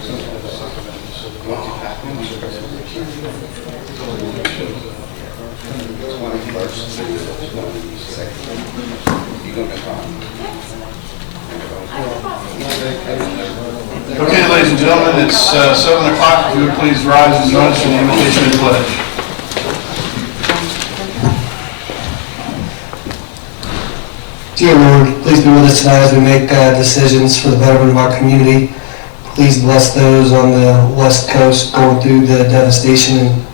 Okay, ladies and gentlemen, it's 7 o'clock. If you would please rise and join us in the invitation and pledge. Dear Lord, please be with us tonight as we make decisions for the betterment of our community. Please bless those on the West Coast going through the devastation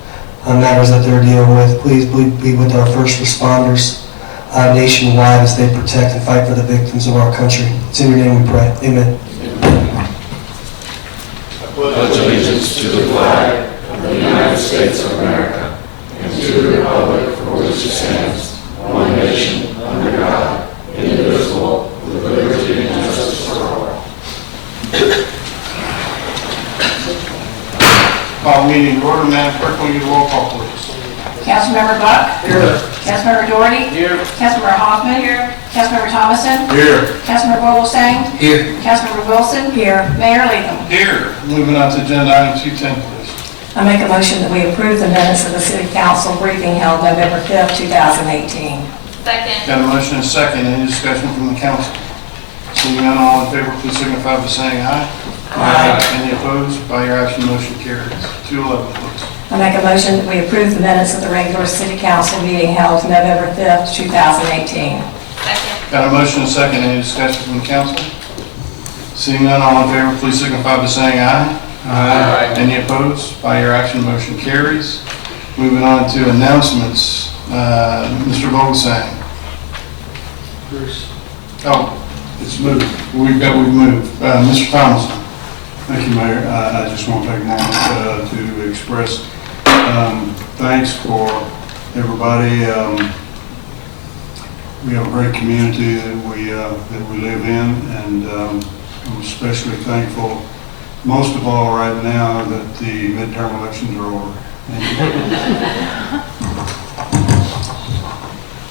and matters that they're dealing with. Please be with our first responders nationwide as they protect and fight for the victims of our country. It's in your name we pray. Amen. I pledge allegiance to the flag of the United States of America and to the republic for which it stands, one nation, under God, indivisible, with liberty and justice for all. Call meeting to order. Madam Clerk, will you do the roll call, please? Councilmember Buck? Here. Councilmember Doherty? Here. Councilmember Hoffman? Here. Councilmember Thomason? Here. Councilmember Vogelsang? Here. Councilmember Wilson? Here. Mayor Latham? Here. Moving on to agenda item 210, please. I make a motion that we approve the minutes of the City Council briefing held November 5th, 2018. Second. Got a motion and a second. Any discussion from the council? Seeing none, all in favor, please signify by saying aye. Aye. Any opposed? By your action, motion carries. 211, please. I make a motion that we approve the minutes of the regular City Council meeting held November 5th, 2018. Second. Got a motion and a second. Any discussion from the council? Seeing none, all in favor, please signify by saying aye. Aye. Any opposed? By your action, motion carries. Moving on to announcements. Mr. Vogelsang. Oh, it's moved. We've moved. Mr. Thomason. Thank you, Mayor. I just want to take a moment to express thanks for everybody. We have a great community that we live in, and I'm especially thankful, most of all right now, that the midterm elections are over.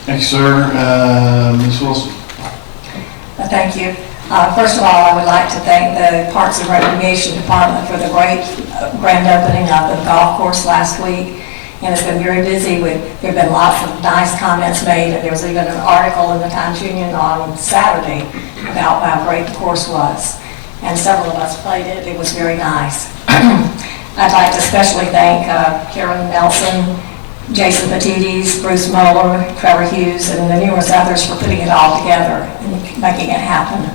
Thank you, sir. Ms. Wilson. Thank you. First of all, I would like to thank the Parks and Recreation Department for the great grand opening of the golf course last week. And it's been very busy. There have been lots of nice comments made, and there was even an article in the Times-Union on Saturday about how great the course was. And several of us played it. It was very nice. I'd like to especially thank Karen Nelson, Jason Patides, Bruce Muller, Trevor Hughes, and the numerous others for putting it all together and making it happen.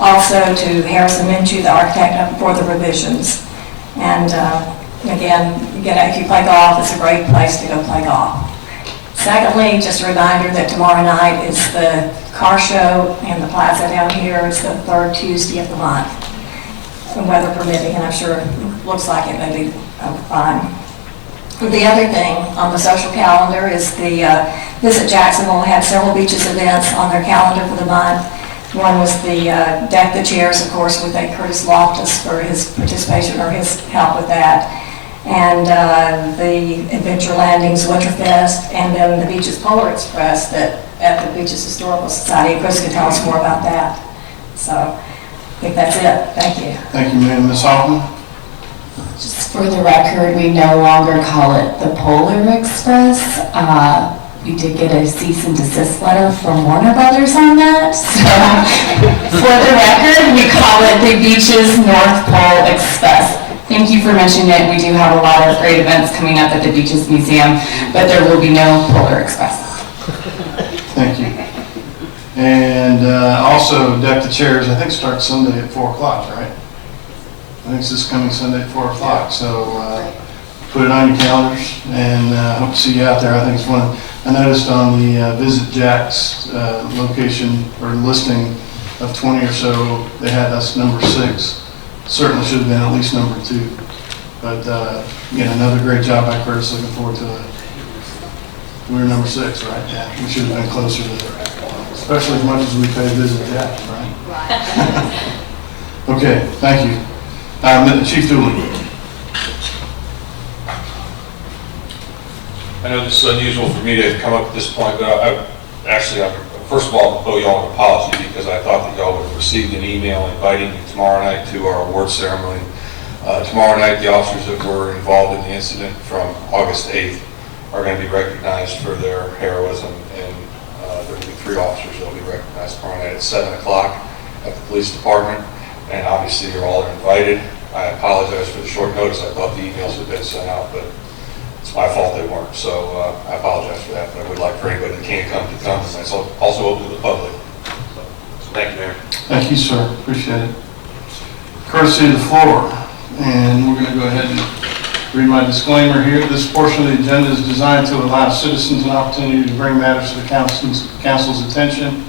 Also to Harrison Minshew, the architect, for the revisions. And again, if you play golf, it's a great place to go play golf. Secondly, just a reminder that tomorrow night is the car show in the plaza down here. It's the third Tuesday of the month, and weather permitting, and I'm sure it looks like it may be fine. The other thing on the social calendar is the Visit Jacksonville had several beaches events on their calendar for the month. One was the Deck the Chairs, of course. We thank Curtis Loftus for his participation or his help with that. And the Adventure Landings Winterfest, and then the Beaches Polar Express that at the Beaches Historical Society. Chris can tell us more about that. So I think that's it. Thank you. Thank you, ma'am. Ms. Hoffman. Just for the record, we no longer call it the Polar Express. We did get a cease and desist letter from Warner Brothers on that. So for the record, we call it the Beaches North Pole Express. Thank you for mentioning it. We do have a lot of great events coming up at the Beaches Museum, but there will be no Polar Express. Thank you. And also, Deck the Chairs, I think starts Sunday at 4 o'clock, right? I think it's this coming Sunday at 4 o'clock. So put it on your calendars, and hope to see you out there. I think it's one. I noticed on the Visit Jack's location or listing of 20 or so, they had us number 6. Certainly should have been at least number 2. But again, another great job by Curtis. Looking forward to it. We were number 6, right? Yeah, we should have been closer to that. Especially as much as we pay Visit Jack, right? Okay, thank you. Chief Dooley. I know this is unusual for me to come up at this point, but first of all, I owe y'all an apology because I thought that y'all would have received an email inviting me tomorrow night to our award ceremony. Tomorrow night, the officers that were involved in the incident from August 8th are going to be recognized for their heroism, and there will be 3 officers that will be recognized tomorrow night at 7 o'clock at the police department, and obviously you're all invited. I apologize for the short notice. I thought the emails had been sent out, but it's my fault they weren't, so I apologize for that, but I would like for anybody that can't come to come, and it's also open to the public. So thank you, Mayor. Thank you, sir. Appreciate it. Courtesy of the floor, and we're going to go ahead and read my disclaimer here. This portion of the agenda is designed to allow citizens an opportunity to bring matters to the council's attention.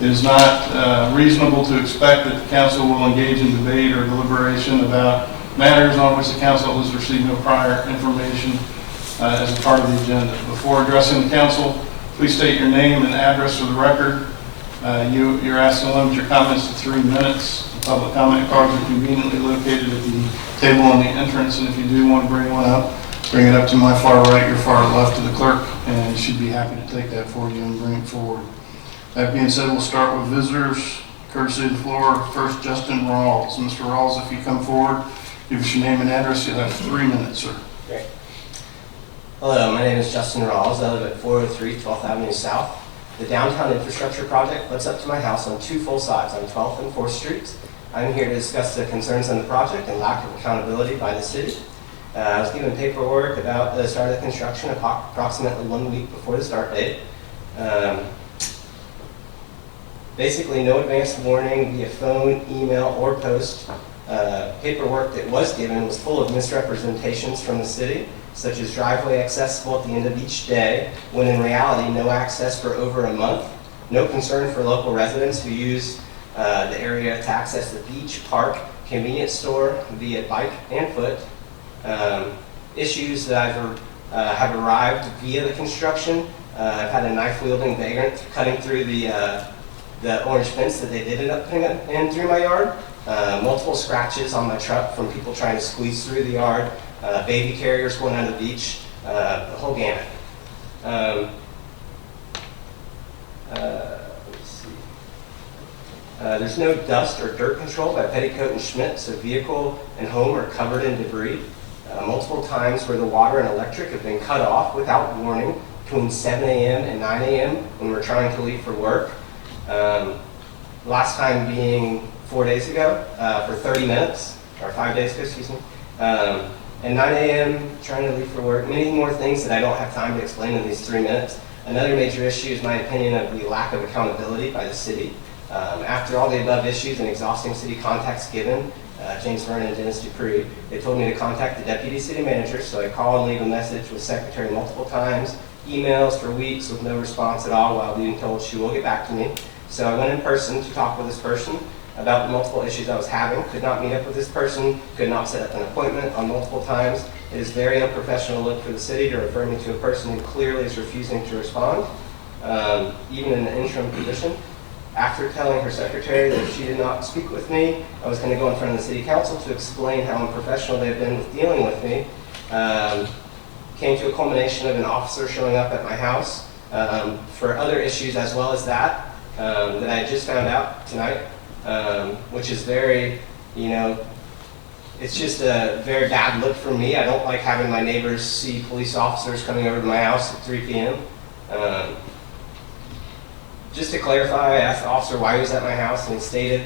It is not reasonable to expect that the council will engage in debate or deliberation about matters on which the council has received no prior information as a part of the agenda. Before addressing the council, please state your name and address for the record. You're asked to limit your comments to 3 minutes. The public comment cards are conveniently located at the table on the entrance, and if you do want to bring one up, bring it up to my far right, your far left to the clerk, and she'd be happy to take that for you and bring it forward. That being said, we'll start with visitors. Courtesy of the floor, first Justin Rawls. Mr. Rawls, if you come forward, give us your name and address. You'll have 3 minutes, sir. Great. Hello, my name is Justin Rawls. I live at 403 12th Avenue South. The downtown infrastructure project butts up to my house on 2 full sides, on 12th and 4th Streets. I'm here to discuss the concerns on the project and lack of accountability by the city. I was given paperwork about the start of the construction approximately 1 week before the start date. Basically, no advance warning via phone, email, or post. Paperwork that was given was full of misrepresentations from the city, such as driveway accessible at the end of each day, when in reality, no access for over a month. No concern for local residents who use the area to access the beach, park, convenience store via bike and foot. Issues that have arrived via the construction. I've had a knife-wielding vagrant cutting through the orange fence that they did end up putting in through my yard. Multiple scratches on my truck from people trying to squeeze through the yard. Baby carriers going on the beach. The whole gamut. Let's see. There's no dust or dirt control by Petticoat and Schmidt, so vehicle and home are covered in debris. Multiple times where the water and electric have been cut off without warning between 7 a.m. and 9 a.m. when we're trying to leave for work. Last time being 4 days ago for 30 minutes, or 5 days ago, excuse me. And 9 a.m. trying to leave for work. Many more things that I don't have time to explain in these 3 minutes. Another major issue is my opinion of the lack of accountability by the city. After all the above issues and exhausting city contacts given, James Vernon and Dennis Dupree, they told me to contact the deputy city manager, so I call and leave a message with secretary multiple times, emails for weeks with no response at all while being told she will get back to me. So I went in person to talk with this person about the multiple issues I was having, could not meet up with this person, could not set up an appointment on multiple times. It is very unprofessional look for the city to refer me to a person who clearly is refusing to respond, even in an interim position. After telling her secretary that if she did not speak with me, I was going to go in front of the city council to explain how unprofessional they've been with dealing with me. Came to a culmination of an officer showing up at my house for other issues as well as that I just found out tonight, which is very, it's just a very bad look for me. I don't like having my neighbors see police officers coming over to my house at 3 p.m. Just to clarify, I asked the officer why he was at my house, and he stated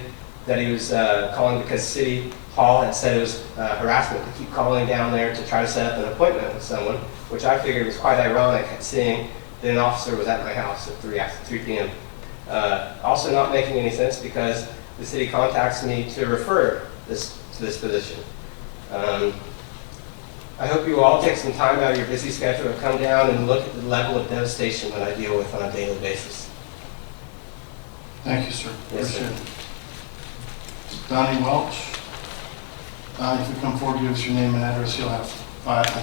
that he was calling because City Hall had said it was harassment to keep calling down there to try to set up an appointment with someone, which I figured was quite ironic, seeing that an officer was at my house at 3 p.m. Also not making any sense because the city contacts me to refer this to this position. I hope you all take some time out of your busy schedule to come down and look at the level of devastation that I deal with on a daily basis. Thank you, sir. Yes, sir. Appreciate it. Donnie Welch. Donnie, if you come forward, give us your name and address. You'll have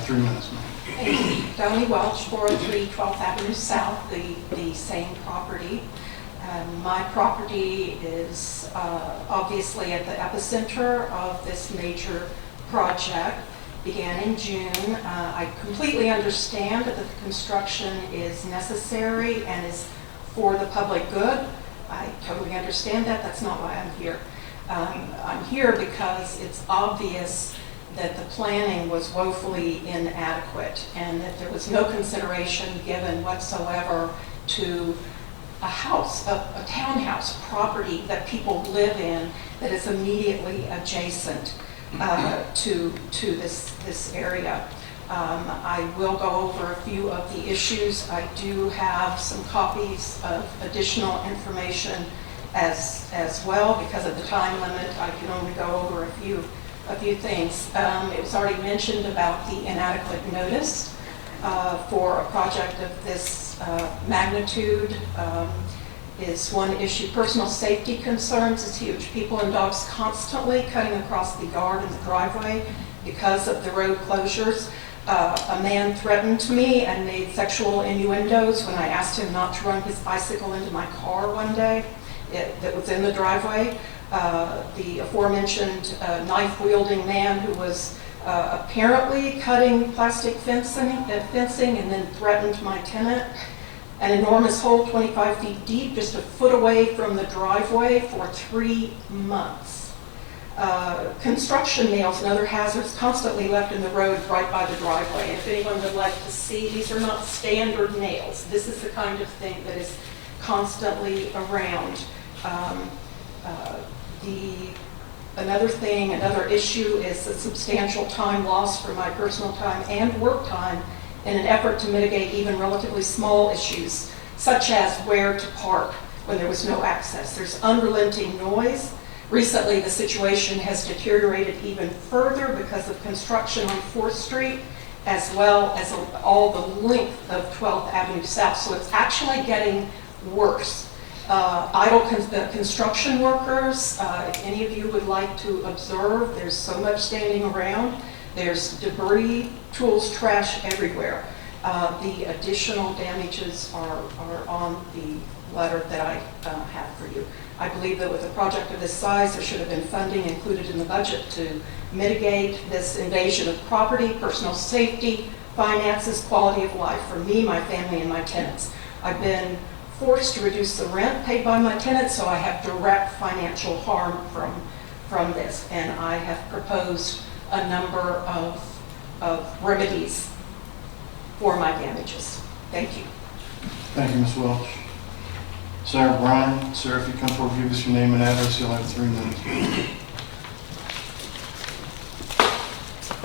3 minutes, ma'am. Donnie Welch, 403 12th Avenue South, the same property. My property is obviously at the epicenter of this major project. Began in June. I completely understand that the construction is necessary and is for the public good. I totally understand that. That's not why I'm here. I'm here because it's obvious that the planning was woefully inadequate and that there was no consideration given whatsoever to a house, a townhouse property that people live in that is immediately adjacent to this area. I will go over a few of the issues. I do have some copies of additional information as well. Because of the time limit, I can only go over a few things. It was already mentioned about the inadequate notice for a project of this magnitude is one issue. Personal safety concerns is huge. People and dogs constantly cutting across the yard and the driveway because of the road closures. A man threatened me and made sexual innuendos when I asked him not to run his bicycle into my car one day that was in the driveway. The aforementioned knife-wielding man who was apparently cutting plastic fencing and then threatened my tenant. An enormous hole 25 feet deep, just a foot away from the driveway for 3 months. Construction nails and other hazards constantly left in the road right by the driveway. And if anyone would like to see, these are not standard nails. This is the kind of thing that is constantly around. Another issue is the substantial time lost for my personal time and work time in an effort to mitigate even relatively small issues, such as where to park when there was no access. There's unrelenting noise. Recently, the situation has deteriorated even further because of construction on 4th Street, as well as all the length of 12th Avenue South. So it's actually getting worse. Idle construction workers, if any of you would like to observe, there's so much standing around. There's debris, tools, trash everywhere. The additional damages are on the letter that I have for you. I believe that with a project of this size, there should have been funding included in the budget to mitigate this invasion of property, personal safety, finances, quality of life for me, my family, and my tenants. I've been forced to reduce the rent paid by my tenants, so I have direct financial harm from this, and I have proposed a number of remedies for my damages. Thank you. Thank you, Ms. Welch. Sarah Bryan, sir, if you come forward, give us your name and address, you'll have 3 minutes.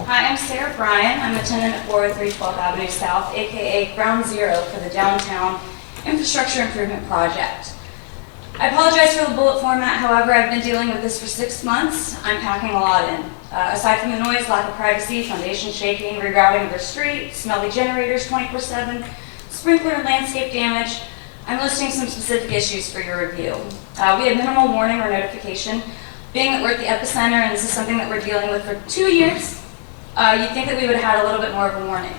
Hi, I'm Sarah Bryan. I'm a tenant at 403 12th Avenue South, aka Ground Zero for the Downtown Infrastructure Improvement Project. I apologize for the bullet format, however, I've been dealing with this for 6 months. I'm packing a lot in. Aside from the noise, lack of privacy, foundation shaking, rerouting of their street, smelly generators 24/7, sprinkler and landscape damage, I'm listing some specific issues for your review. We had minimal warning or notification. Being that we're at the epicenter and this is something that we're dealing with for 2 years, you'd think that we would have had a little bit more of a warning.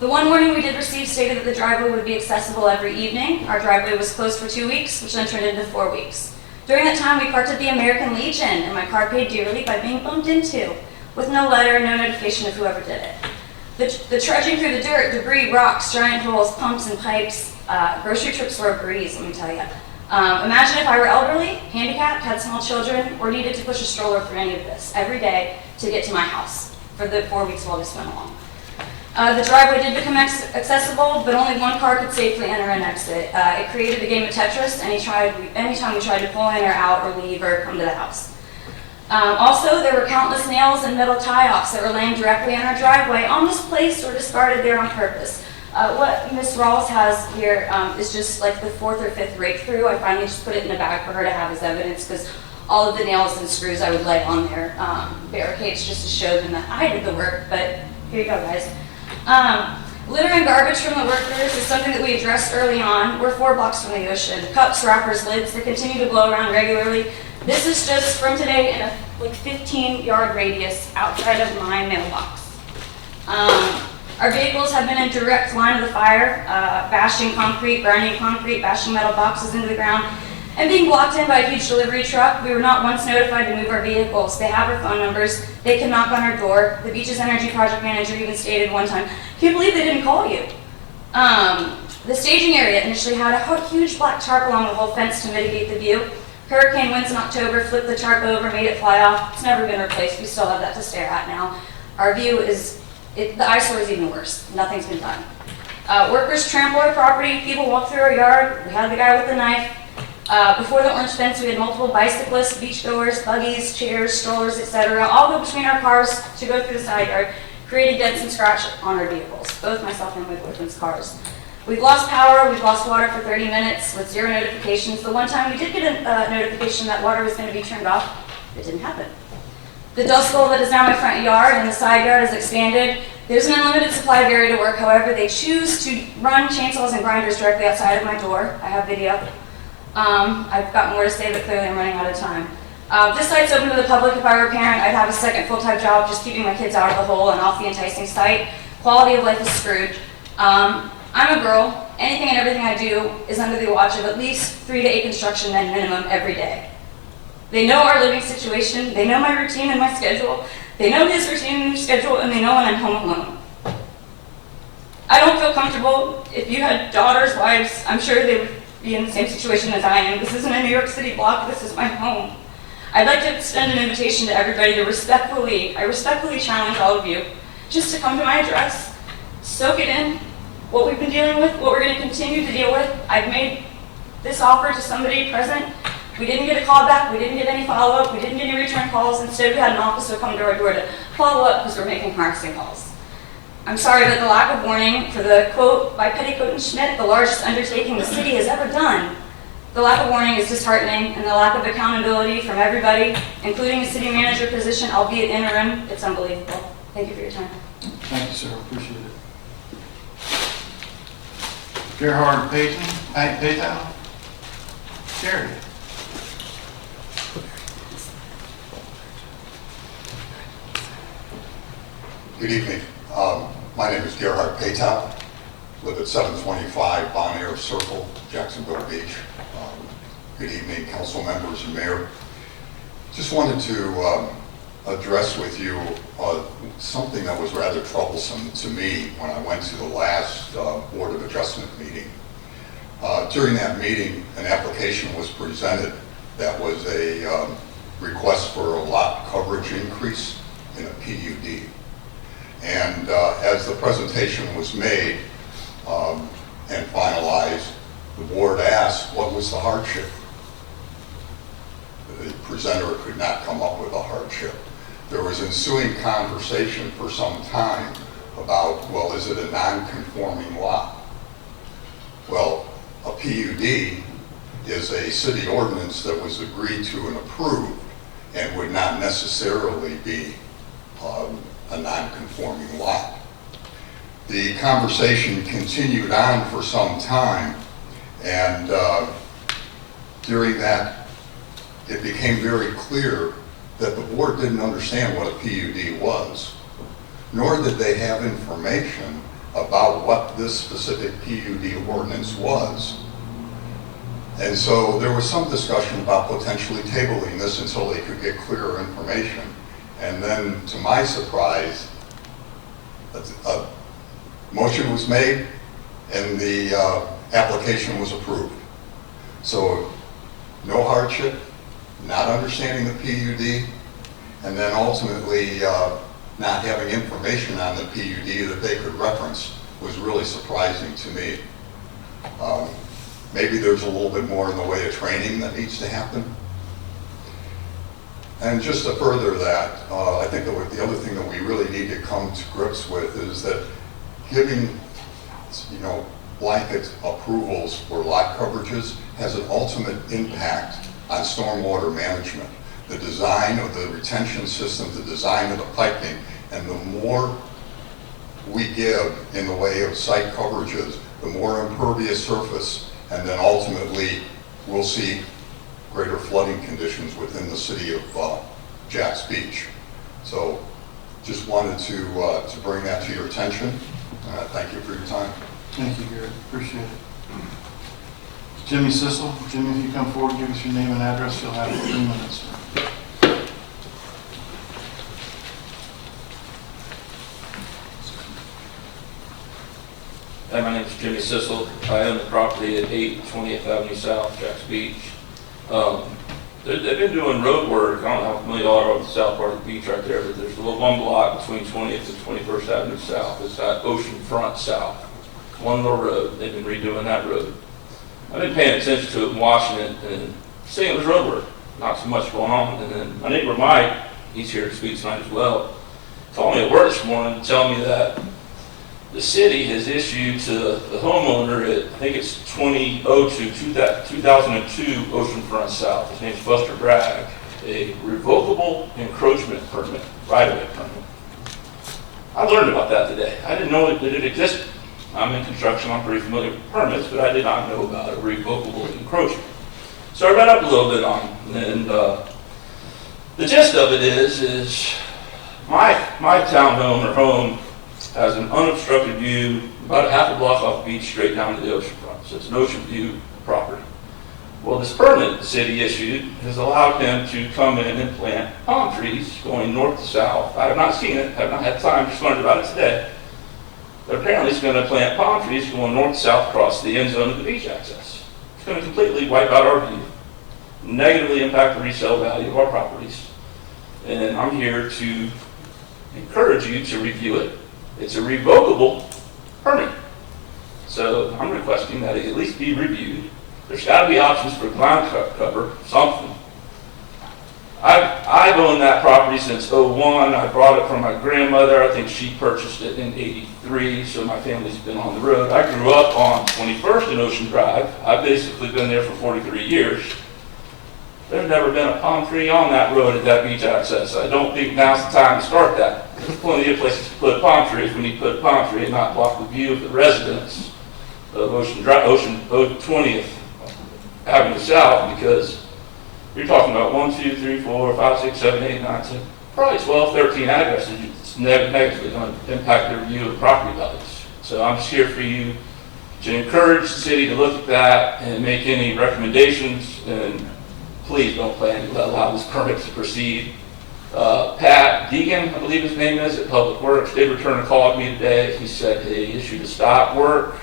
The one warning we did receive stated that the driveway would be accessible every evening. Our driveway was closed for 2 weeks, which then turned into 4 weeks. During that time, we parked at the American Legion, and my car paid dearly by being bumped into, with no letter, no notification of whoever did it. The trudging through the dirt, debris, rocks, giant holes, pumps, and pipes, grocery trips were a breeze, let me tell you. Imagine if I were elderly, handicapped, had small children, or needed to push a stroller through any of this every day to get to my house for the 4 weeks while this went along. The driveway did become accessible, but only one car could safely enter and exit. It created a game of Tetris anytime we tried to pull in or out or leave or come to the house. Also, there were countless nails and metal tie-offs that were laying directly on our driveway, almost placed or discarded there on purpose. What Ms. Rawls has here is just like the 4th or 5th rake through. I finally just put it in the bag for her to have as evidence because all of the nails and screws I would lay on their barricades just to show them that I did the work, but here you go, guys. Litter and garbage from the workers is something that we addressed early on. We're 4 blocks from the ocean. Cups, wrappers, lids, they continue to blow around regularly. This is just from today in a 15-yard radius outside of my mailbox. Our vehicles have been in direct line of the fire, bashing concrete, grinding concrete, bashing metal boxes into the ground, and being blocked in by a huge delivery truck. We were not once notified to move our vehicles. They have our phone numbers. They can knock on our door. The Beaches Energy project manager even stated one time, "Can't believe they didn't call you." The staging area initially had a huge black tarp along the whole fence to mitigate the view. Hurricane winds in October flipped the tarp over, made it fly off. It's never been replaced. We still have that to stare at now. Our view is, the eyesore is even worse. Nothing's been done. Workers trample our property, people walk through our yard. We had the guy with the knife. Before the orange fence, we had multiple bicyclists, beachgoers, buggies, chairs, strollers, etc. all go between our cars to go through the side yard, creating dents and scratch on our vehicles, both myself and my boyfriend's cars. We've lost power, we've lost water for 30 minutes with 0 notifications. The one time we did get a notification that water was going to be turned off, it didn't happen. The dust bowl that is now my front yard and the side yard is expanded. There's an unlimited supply of area to work. However, they choose to run chainsaws and grinders directly outside of my door. I have video. I've got more to say, but clearly I'm running out of time. This site's open to the public. If I were a parent, I'd have a second full-time job just keeping my kids out of the hole and off the enticing site. Quality of life is screwed. I'm a girl. Anything and everything I do is under the watch of at least 3 to 8 construction men minimum every day. They know our living situation. They know my routine and my schedule. They know his routine and schedule, and they know when I'm home alone. I don't feel comfortable. If you had daughters, wives, I'm sure they would be in the same situation as I am. This isn't a New York City block. This is my home. I'd like to extend an invitation to everybody to respectfully challenge all of you just to come to my address, soak it in, what we've been dealing with, what we're going to continue to deal with. I've made this offer to somebody present. We didn't get a call back. We didn't get any follow-up. We didn't get any return calls. Instead, we had an officer come to our door to follow up because we're making harassing calls. I'm sorry that the lack of warning for the quote by Petticoat and Schmidt, the largest undertaking the city has ever done. The lack of warning is disheartening, and the lack of accountability from everybody, including the city manager position, albeit interim, it's unbelievable. Thank you for your time. Thank you, sir. Appreciate it. Gerhard Paytown? Gary. Good evening. My name is Gerhard Paytown. Live at 725 Bon Air Circle, Jacksonville Beach. Good evening, council members and mayor. Just wanted to address with you something that was rather troublesome to me when I went to the last Board of Adjustment meeting. During that meeting, an application was presented that was a request for a lot coverage increase in a PUD. And as the presentation was made and finalized, the board asked what was the hardship. The presenter could not come up with a hardship. There was ensuing conversation for some time about, well, is it a non-conforming lot? Well, a PUD is a city ordinance that was agreed to and approved and would not necessarily be a non-conforming lot. The conversation continued on for some time, and during that, it became very clear that the board didn't understand what a PUD was, nor did they have information about what this specific PUD ordinance was. And so there was some discussion about potentially tabling this until they could get clearer information. And then, to my surprise, a motion was made and the application was approved. So, no hardship, not understanding the PUD, and then ultimately not having information on the PUD that they could reference was really surprising to me. Maybe there's a little bit more in the way of training that needs to happen. And just to further that, I think that the other thing that we really need to come to grips with is that giving, blanket approvals for lot coverages has an ultimate impact on stormwater management. The design of the retention system, the design of the piping, and the more we give in the way of site coverages, the more impervious surface, and then ultimately we'll see greater flooding conditions within the city of Jacks Beach. So just wanted to bring that to your attention. Thank you for your time. Thank you, Gary. Appreciate it. Jimmy Sissel. Jimmy, if you come forward, give us your name and address. You'll have 3 minutes. Hi, my name is Jimmy Sissel. I own the property at 8 20th Avenue South, Jacks Beach. They've been doing road work. I don't know how familiar you are north-south part of the beach right there, but there's a little one block between 20th and 21st Avenue South. It's got Oceanfront South. One little road. They've been redoing that road. I've been paying attention to it and watching it and seeing it was road work. Not so much going on. And then my neighbor Mike, he's here to speak tonight as well, called me at work this morning to tell me that the city has issued to the homeowner at, I think it's 2002 Oceanfront South, his name's Buster Bragg, a revocable encroachment permit, right-of-way permit. I learned about that today. I didn't know that it existed. I'm in construction, I'm pretty familiar with permits, but I did not know about a revocable encroachment. So I read up a little bit on it, and the gist of it is my townhome or home has an unobstructed view about a half a block off the beach straight down to the ocean front. So it's an ocean view property. Well, this permit the city issued has allowed him to come in and plant palm trees going north to south. I have not seen it, have not had time, just learned about it today. But apparently it's going to plant palm trees going north to south across the end zone of the beach access. It's going to completely wipe out our view, negatively impact the resale value of our properties. And I'm here to encourage you to review it. It's a revocable permit. So I'm requesting that it at least be reviewed. There's got to be options for ground cover, something. I've owned that property since '01. I bought it from my grandmother. I think she purchased it in '83, so my family's been on the road. I grew up on 21st and Ocean Drive. I've basically been there for 43 years. There's never been a palm tree on that road at that beach access. I don't think now's the time to start that. There's plenty of places to put palm trees. We need to put a palm tree and not block the view of the residents of 20th Avenue South, because you're talking about 1, 2, 3, 4, 5, 6, 7, 8, 9, 10, probably 12, 13 addresses. It's negatively going to impact their view of property values. So I'm just here for you to encourage the city to look at that and make any recommendations, and please don't plan to allow this permit to proceed. Pat Deegan, I believe his name is, at Public Works, did return a call to me today. He said he issued a stop work,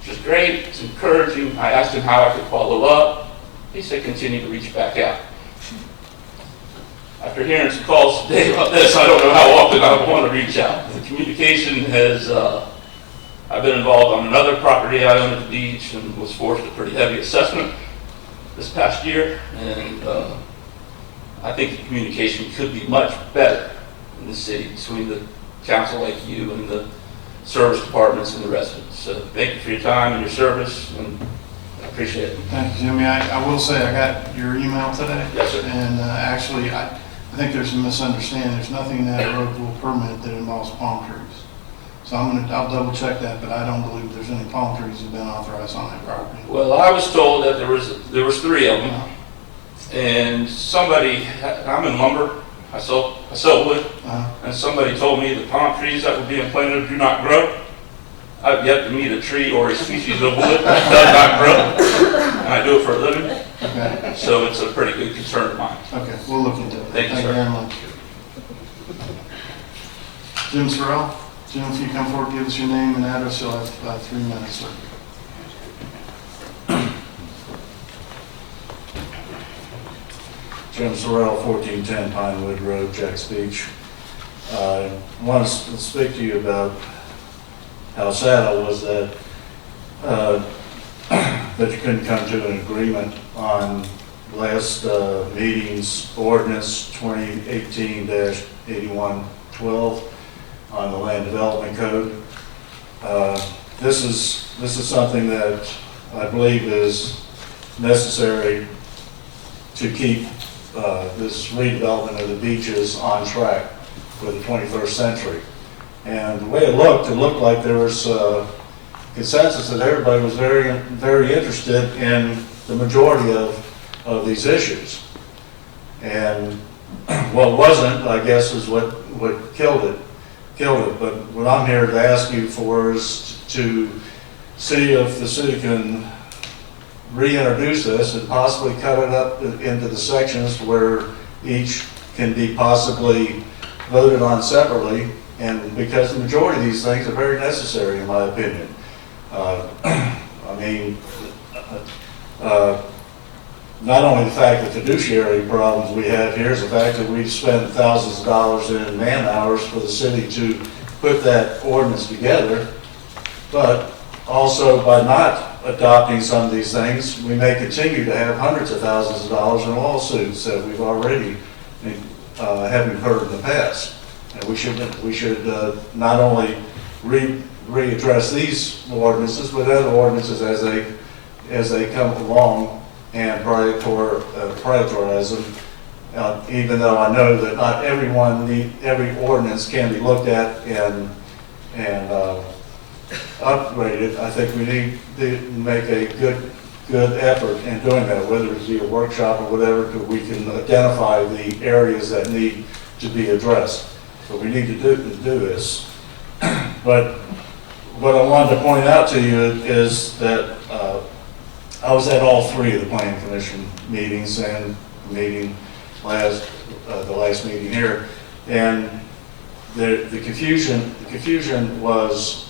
which is great. It's encouraging. I asked him how I could follow up. He said continue to reach back out. After hearing some calls today about this, I don't know how often I want to reach out. The communication has, I've been involved on another property I own at the beach and was forced a pretty heavy assessment this past year, and I think the communication could be much better in the city between the council like you and the service departments and the residents. So thank you for your time and your service, and I appreciate it. Thank you, Jimmy. I will say I got your email today. Yes, sir. And actually, I think there's a misunderstanding. There's nothing in that revocable permit that involves palm trees. So I'll double check that, but I don't believe there's any palm trees that have been authorized on that property. Well, I was told that there was 3 of them, and somebody, I'm in lumber, I sell wood, and somebody told me the palm trees that were being planted do not grow. I've yet to meet a tree or a species of wood that does not grow, and I do it for a living. Okay. So it's a pretty good concern of mine. Okay, we'll look into it. Thank you, sir. very much. Jim Sorrell. Jim, if you come forward, give us your name and address, you'll have 3 minutes, sir. Jim Sorrell, 1410 Pinewood Road, Jacks Beach. I want to speak to you about how sad I was that that you couldn't come to an agreement on last meeting's ordinance 2018-8112 on the Land Development Code. This is something that I believe is necessary to keep this redevelopment of the beaches on track for the 21st century. And the way it looked like there was consensus that everybody was very, very interested in the majority of these issues. And what wasn't, I guess, is what killed it. But what I'm here to ask you for is to see if the city can reintroduce this and possibly cut it up into the sections where each can be possibly voted on separately, and because the majority of these things are very necessary in my opinion. not only the fact that fiduciary problems we have here is the fact that we've spent thousands of dollars in man hours for the city to put that ordinance together, but also by not adopting some of these things, we may continue to have hundreds of thousands of dollars in lawsuits that we've already haven't heard in the past. And we should not only readdress these ordinances, but other ordinances as they come along and prioritize them. Even though I know that not every ordinance can be looked at and upgraded, I think we need to make a good effort in doing that, whether it be a workshop or whatever, so we can identify the areas that need to be addressed. So we need to do this. But what I wanted to point out to you is that I was at all three of the Planning Commission meetings and the last meeting here, and the confusion was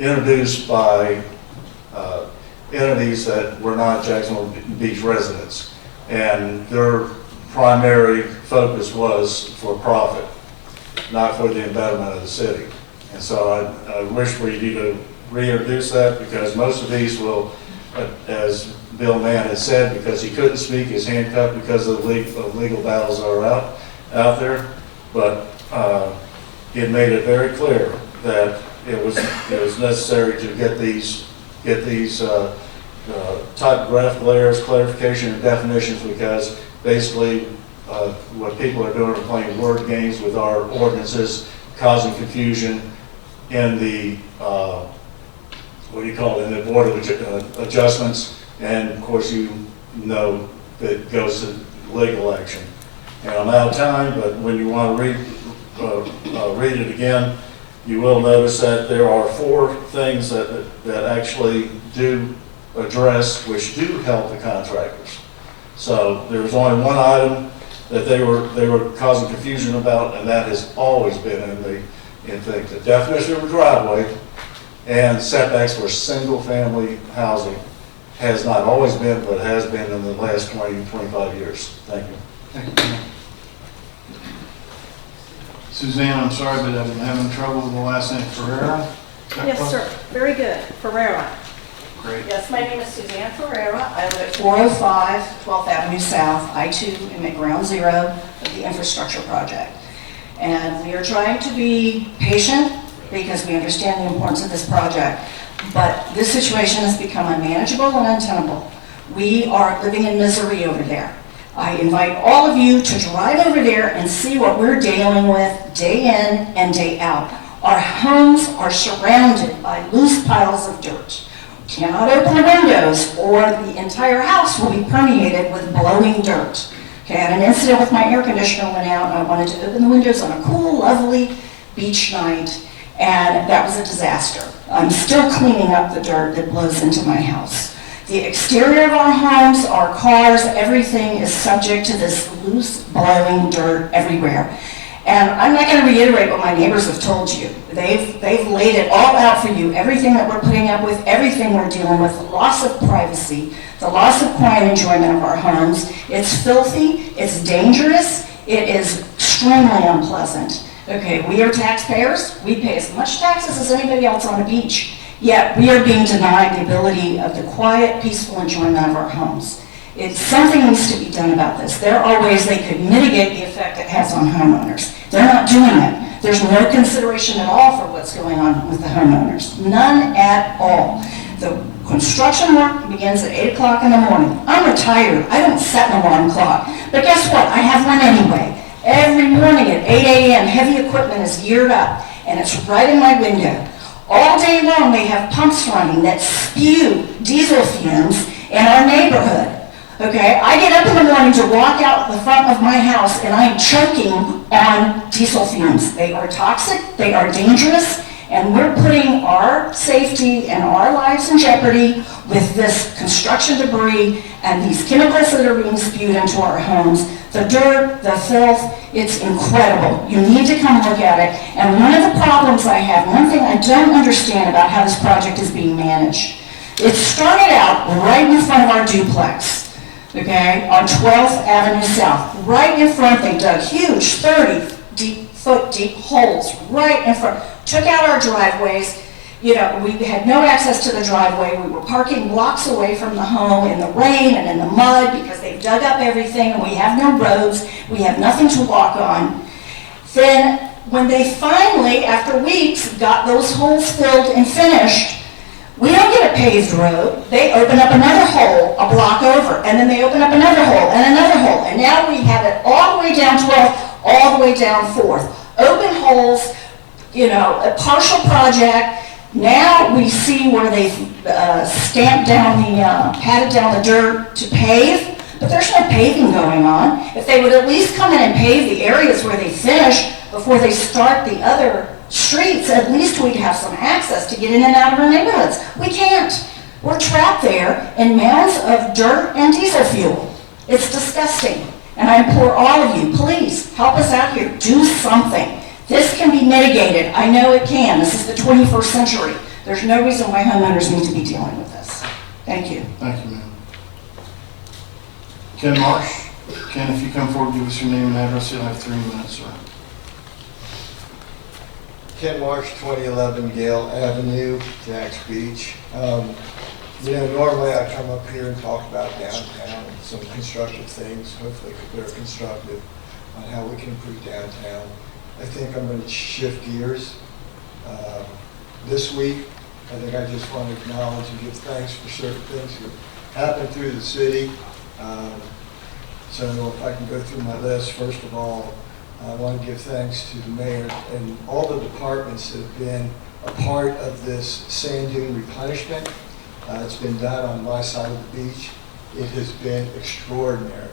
introduced by entities that were not Jacksonville Beach residents, and their primary focus was for profit, not for the betterment of the city. And so I wish for you to reintroduce that, because most of these will, as Bill Mann had said, because he couldn't speak, he's handcuffed because of the legal battles that are out there. But he had made it very clear that it was necessary to get these typographical errors, clarification, and definitions, because basically what people are doing are playing word games with our ordinances, causing confusion in the in the Board of Adjustments, and of course you know that it goes to legal action. And I'm out of time, but when you want to read it again, you will notice that there are 4 things that actually do address, which do help the contractors. So there was only one item that they were causing confusion about, and that has always been in the definition of a driveway and setbacks for single-family housing. Has not always been, but has been in the last 20, 25 years. Thank you. Thank you. Suzanne, I'm sorry, but I'm having trouble with the last name. Ferreira? Yes, sir. Very good. Ferreira. Great. Yes, my name is Suzanne Ferreira. I live at 405 12th Avenue South. I too am at ground zero of the infrastructure project. And we are trying to be patient because we understand the importance of this project. But this situation has become unmanageable and untenable. We are living in misery over there. I invite all of you to drive over there and see what we're dealing with day in and day out. Our homes are surrounded by loose piles of dirt. Cannot open the windows or the entire house will be permeated with blowing dirt. Okay, I had an incident with my air conditioner went out and I wanted to open the windows on a cool, lovely beach night, and that was a disaster. I'm still cleaning up the dirt that blows into my house. The exterior of our homes, our cars, everything is subject to this loose, blowing dirt everywhere. And I'm not going to reiterate what my neighbors have told you. They've laid it all out for you, everything that we're putting up with, everything we're dealing with, the loss of privacy, the loss of quiet enjoyment of our homes. It's filthy, it's dangerous, it is extremely unpleasant. Okay, we are taxpayers. We pay as much taxes as anybody else on a beach, yet we are being denied the ability of the quiet, peaceful enjoyment of our homes. Something needs to be done about this. There are ways they could mitigate the effect it has on homeowners. They're not doing it. There's no consideration at all for what's going on with the homeowners. None at all. The construction work begins at 8 o'clock in the morning. I'm retired. I don't set an alarm clock. But guess what? I have one anyway. Every morning at 8 a.m., heavy equipment is geared up, and it's right in my window. All day long, they have pumps running that spew diesel fumes in our neighborhood. Okay, I get up in the morning to walk out the front of my house and I'm choking on diesel fumes. They are toxic, they are dangerous, and we're putting our safety and our lives in jeopardy with this construction debris and these chemicals that are being spewed into our homes. The dirt, the filth, it's incredible. You need to come look at it. And one of the problems I have, one thing I don't understand about how this project is being managed, it started out right in front of our duplex. okay, on 12th Avenue South. Right in front, they dug huge 30-foot deep holes right in front. Took out our driveways. You know, we had no access to the driveway. We were parking blocks away from the home in the rain and in the mud because they've dug up everything and we have no roads. We have nothing to walk on. Then when they finally, after weeks, got those holes filled and finished, we don't get a paved road. They open up another hole a block over, and then they open up another hole and another hole. And now we have it all the way down 12th, all the way down 4th. Open holes, you know, a partial project. Now we see where they stamped down patted down the dirt to pave, but there's no paving going on. If they would at least come in and pave the areas where they finish before they start the other streets, at least we'd have some access to get in and out of our neighborhoods. We can't. We're trapped there in mounds of dirt and diesel fuel. It's disgusting. And I implore all of you, please help us out here. Do something. This can be mitigated. I know it can. This is the 21st century. There's no reason why homeowners need to be dealing with this. Thank you. Thank you, ma'am. Ken Marsh. Ken, if you come forward, give us your name and address. You'll have 3 minutes, sir. Ken Marsh, 2011 Gale Avenue, Jacks Beach. You know, normally I come up here and talk about downtown and some constructive things, hopefully they're constructive on how we can improve downtown. I think I'm going to shift gears. This week, I think I just want to acknowledge and give thanks for certain things that happened through the city. So if I can go through my list, first of all, I want to give thanks to the mayor and all the departments that have been a part of this sand dune replenishment. It's been done on my side of the beach. It has been extraordinary.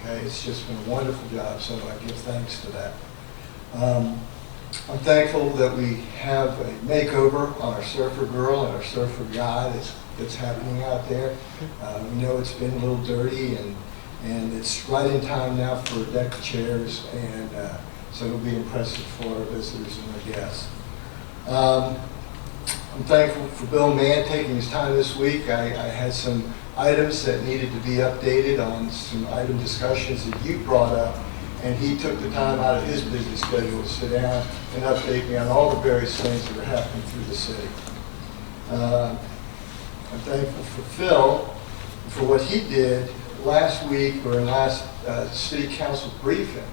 Okay, it's just been a wonderful job, so I give thanks to that. I'm thankful that we have a makeover on our surfer girl and our surfer guy that's happening out there. We know it's been a little dirty and it's right in time now for deck chairs, and so it'll be impressive for our visitors and our guests. I'm thankful for Bill Mann taking his time this week. I had some items that needed to be updated on some item discussions that you brought up, and he took the time out of his busy schedule to sit down and update me on all the various things that are happening through the city. I'm thankful for Phil for what he did last week or in last city council briefing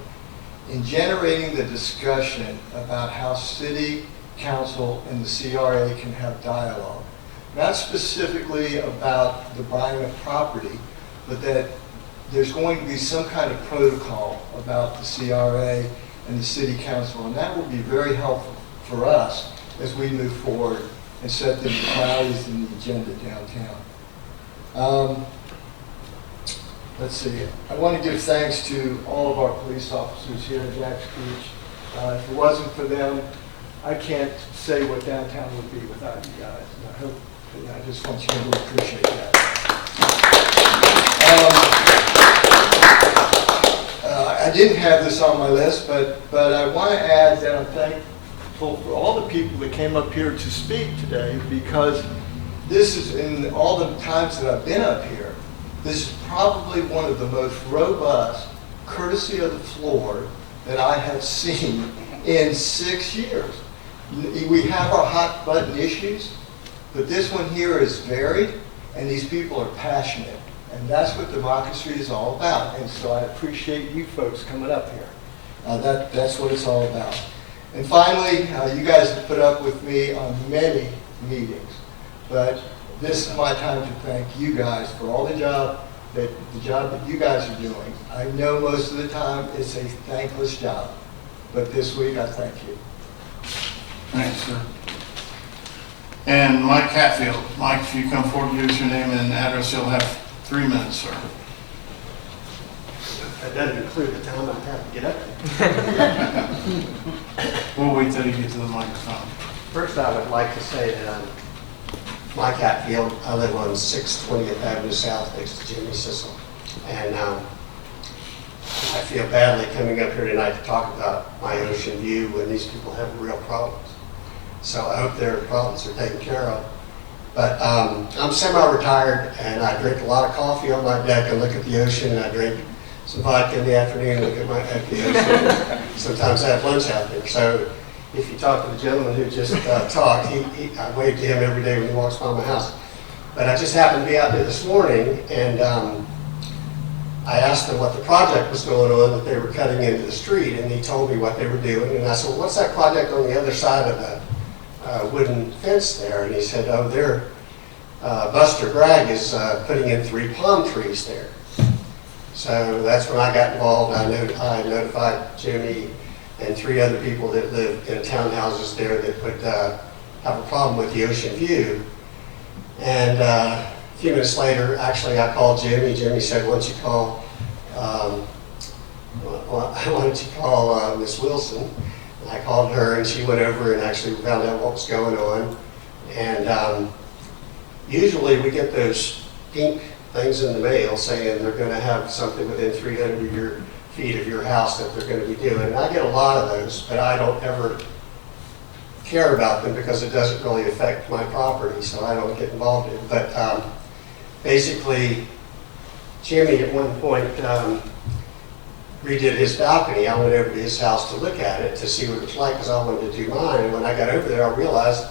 in generating the discussion about how city council and the CRA can have dialogue. Not specifically about the buying of property, but that there's going to be some kind of protocol about the CRA and the city council, and that will be very helpful for us as we move forward and set the priorities and the agenda downtown. Let's see, I want to give thanks to all of our police officers here at Jacks Beach. If it wasn't for them, I can't say what downtown would be without you guys. And I hope, I just want you to appreciate that. I didn't have this on my list, but I want to add that I'm thankful for all the people that came up here to speak today, because this is, in all the times that I've been up here, this is probably one of the most robust courtesy of the floor that I have seen in 6 years. We have our hot button issues, but this one here is varied, and these people are passionate. And that's what democracy is all about. And so I appreciate you folks coming up here. That's what it's all about. And finally, you guys have put up with me on many meetings, but this is my time to thank you guys for all the job that you guys are doing. I know most of the time it's a thankless job, but this week I thank you. Thanks, sir. And Mike Hatfield. Mike, if you come forward, give us your name and address, you'll have 3 minutes, sir. That doesn't include the time I have to get up there. We'll wait till you get to the microphone. First, I would like to say that I'm Mike Hatfield. I live on 620th Avenue South next to Jimmy Sissel. And I feel badly coming up here tonight to talk about my ocean view when these people have real problems. So I hope their problems are taken care of. But I'm semi-retired, and I drink a lot of coffee on my deck and look at the ocean, and I drink some vodka in the afternoon and look at the ocean. Sometimes I have lunch out there. So if you talk to the gentleman who just talked, I wave to him every day when he walks by my house. But I just happened to be out there this morning, and I asked him what the project was going on that they were cutting into the street, and he told me what they were doing. And I said, well, what's that project on the other side of the wooden fence there? And he said, oh, Buster Bragg is putting in 3 palm trees there. So that's when I got involved. I notified Jimmy and 3 other people that live in townhouses there that would have a problem with the ocean view. And a few minutes later, actually, I called Jimmy. Jimmy said, why don't you call Miss Wilson? And I called her, and she went over and actually found out what was going on. And usually we get those pink things in the mail saying they're going to have something within 300 feet of your house that they're going to be doing. And I get a lot of those, but I don't ever care about them because it doesn't really affect my property, so I don't get involved in it. But basically, Jimmy at one point redid his balcony. I went over to his house to look at it to see what it was like because I wanted to do mine. And when I got over there, I realized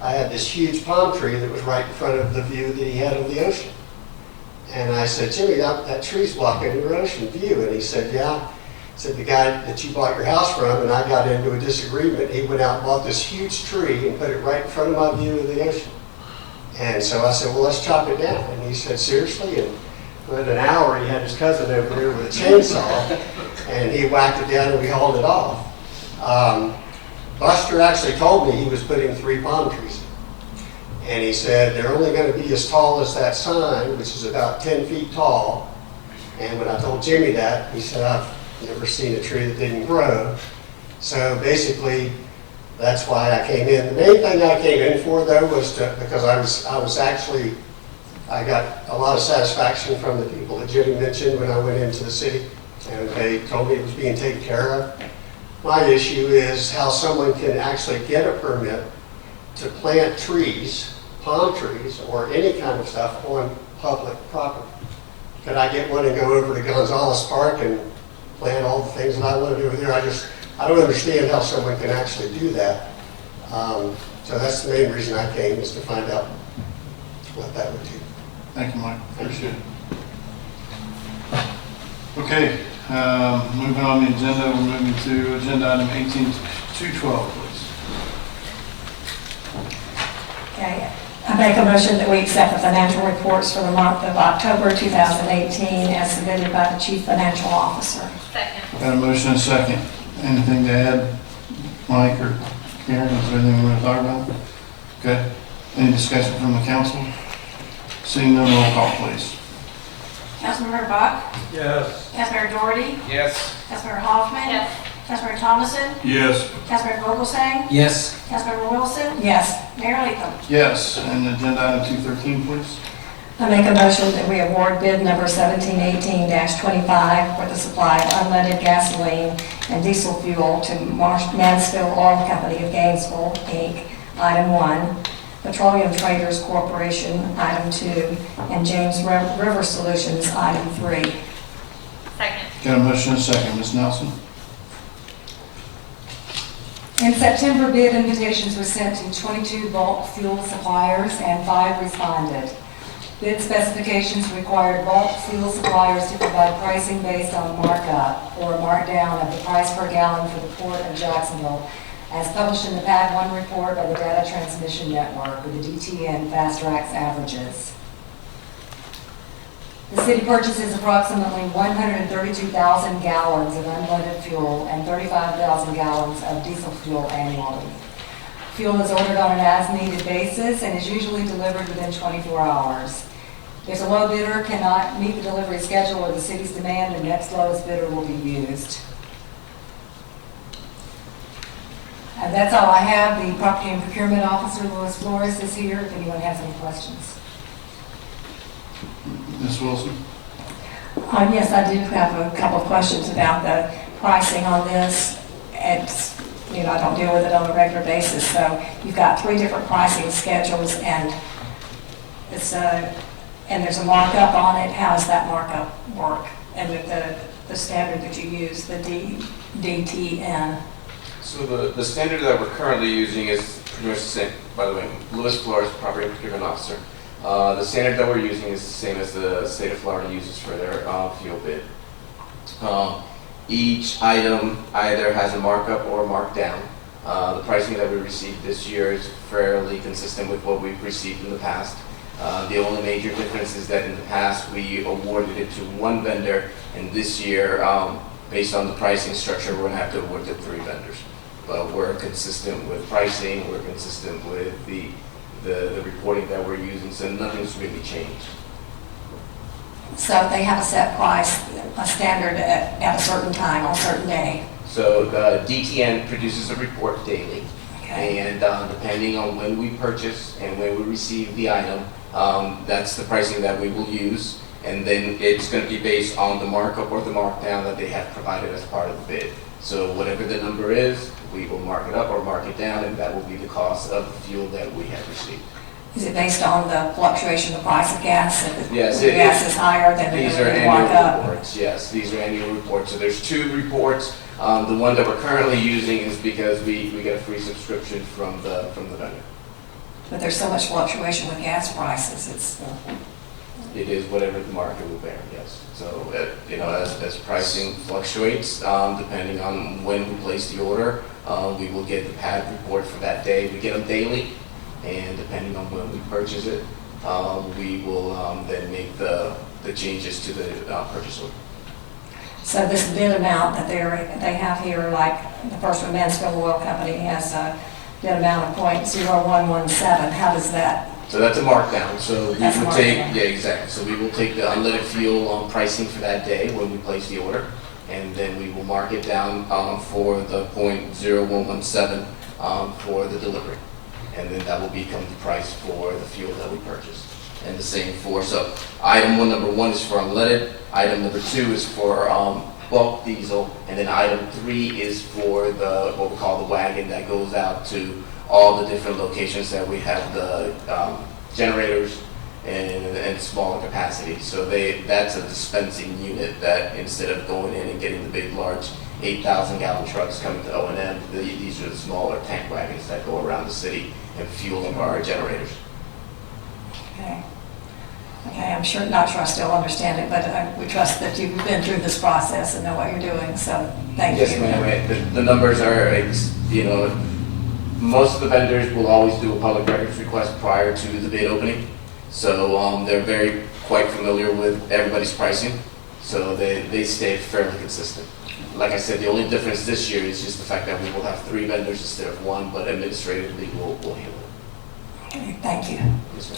I had this huge palm tree that was right in front of the view that he had of the ocean. And I said, Jimmy, that tree's blocking your ocean view. And he said, yeah. He said, the guy that you bought your house from, and I got into a disagreement, he went out and bought this huge tree and put it right in front of my view of the ocean. And so I said, well, let's chop it down. And he said, seriously? And within an hour, he had his cousin over here with a chainsaw, and he whacked it down and we hauled it off. Buster actually told me he was putting 3 palm trees in. And he said, they're only going to be as tall as that sign, which is about 10 feet tall. And when I told Jimmy that, he said, I've never seen a tree that didn't grow. So basically, that's why I came in. The main thing I came in for, though, was because I got a lot of satisfaction from the people that Jimmy mentioned when I went into the city, and they told me it was being taken care of. My issue is how someone can actually get a permit to plant trees, palm trees, or any kind of stuff on public property. Could I get one and go over to Gonzales Park and plant all the things that I want to do over there? I don't understand how someone can actually do that. So that's the main reason I came, is to find out what that would do. Thank you, Mike. Appreciate it. Okay, moving on the agenda, we're moving to agenda item 18-212, please. Okay, I make a motion that we accept the financial reports for the month of October 2018 as submitted by the Chief Financial Officer. Second. Got a motion and a second. Anything to add, Mike or Karen? Is there anything we want to talk about? Okay. Any discussion from the council? Seeing none, roll call, please. Councilmember Buck? Yes. Councilmember Doherty? Yes. Councilmember Hoffman? Yes. Councilmember Thomason? Yes. Councilmember Vogelsang? Yes. Councilmember Wilson? Yes. Mayor Latham? Yes, and agenda item 213, please. I make a motion that we award bid number 1718-25 for the supply of unleaded gasoline and diesel fuel to Mansfield Oil Company of Gainesville, Inc., item 1, Petroleum Traders Corporation, item 2, and James River Solutions, item 3. Second. Got a motion and a second. Ms. Nelson? In September, bid invitations were sent to 22 bulk fuel suppliers and 5 responded. Bid specifications required bulk fuel suppliers to provide pricing based on markup or markdown of the price per gallon for the Port of Jacksonville, as published in the PAD 1 report by the Data Transmission Network with the DTN Fast Tracks averages. The city purchases approximately 132,000 gallons of unleaded fuel and 35,000 gallons of diesel fuel annually. Fuel is ordered on an as-needed basis and is usually delivered within 24 hours. If the low bidder cannot meet the delivery schedule or the city's demand, the next lowest bidder will be used. And that's all I have. The Property and Procurement Officer, Louis Flores, is here if anyone has any questions. Ms. Wilson? Yes, I do have a couple of questions about the pricing on this. It's, I don't deal with it on a regular basis, so you've got 3 different pricing schedules, and It's and there's a markup on it. How does that markup work? And with the standard that you use, the DTN. So the standard that we're currently using is pretty much the same. By the way, Louis Flores, property procurement officer. The standard that we're using is the same as the state of Florida uses for their fuel bid. Each item either has a markup or a markdown. The pricing that we received this year is fairly consistent with what we've received in the past. The only major difference is that in the past we awarded it to one vendor, and this year, based on the pricing structure, we're going to have to award it to 3 vendors. But we're consistent with pricing, we're consistent with the reporting that we're using, so nothing's really changed. So they have a set price, a standard at a certain time on a certain day. So the DTN produces a report daily. Okay. And depending on when we purchase and when we receive the item, that's the pricing that we will use. And then it's going to be based on the markup or the markdown that they have provided as part of the bid. So whatever the number is, we will mark it up or mark it down, and that will be the cost of the fuel that we have received. Is it based on the fluctuation of the price of gas? If Yes, the gas is higher, then these they're are going to mark annual up. reports. Yes, these are annual reports. So there's 2 reports. The one that we're currently using is because we get a free subscription from the vendor. But there's so much fluctuation with gas prices, It is whatever the market will bear, yes. So, as pricing fluctuates, depending on when we place the order, we will get the pad report for that day. We get them daily, and depending on when we purchase it, we will then make the changes to the purchase order. So this bid amount that they have here, like the First one, Mansfield Oil Company has a bid amount of .0117. How does that? So that's a markdown. So we That's a will take, markdown. yeah, exactly. So we will take the unleaded fuel pricing for that day when we place the order, and then we will mark it down for the .0117 for the delivery, and then that will become the price for the fuel that we purchased. And the same for, so item number 1 is for unleaded, item number 2 is for bulk diesel, and then item 3 is for what we call the wagon that goes out to all the different locations that we have the generators and smaller capacity. So that's a dispensing unit that instead of going in and getting the big, large 8,000 gallon trucks coming to O&M, these are the smaller tank wagons that go around the city and fuel our generators. Okay. Okay, I'm not sure I still understand it, but we trust that you've been through this process and know what you're doing, so thank you. Yes, ma'am. The numbers are, most of the vendors will always do a public records request prior to the bid opening. So they're quite familiar with everybody's pricing, so they stay fairly consistent. Like I said, the only difference this year is just the fact that we will have 3 vendors instead of 1, but administratively we'll handle it. Okay, thank you.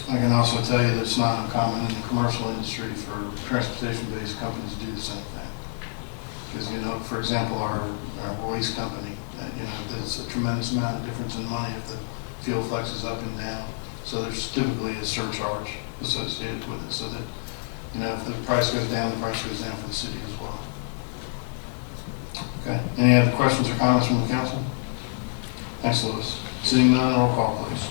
I can also tell you that it's not uncommon in the commercial industry for transportation-based companies to do the same thing. Because, for example, our waste company, there's a tremendous amount of difference in money if the fuel flexes up and down. So there's typically a surcharge associated with it, so that, if the price goes down, the price goes down for the city as well. Okay, any other questions or comments from the council? Thanks, Louis. Seeing none, roll call, please.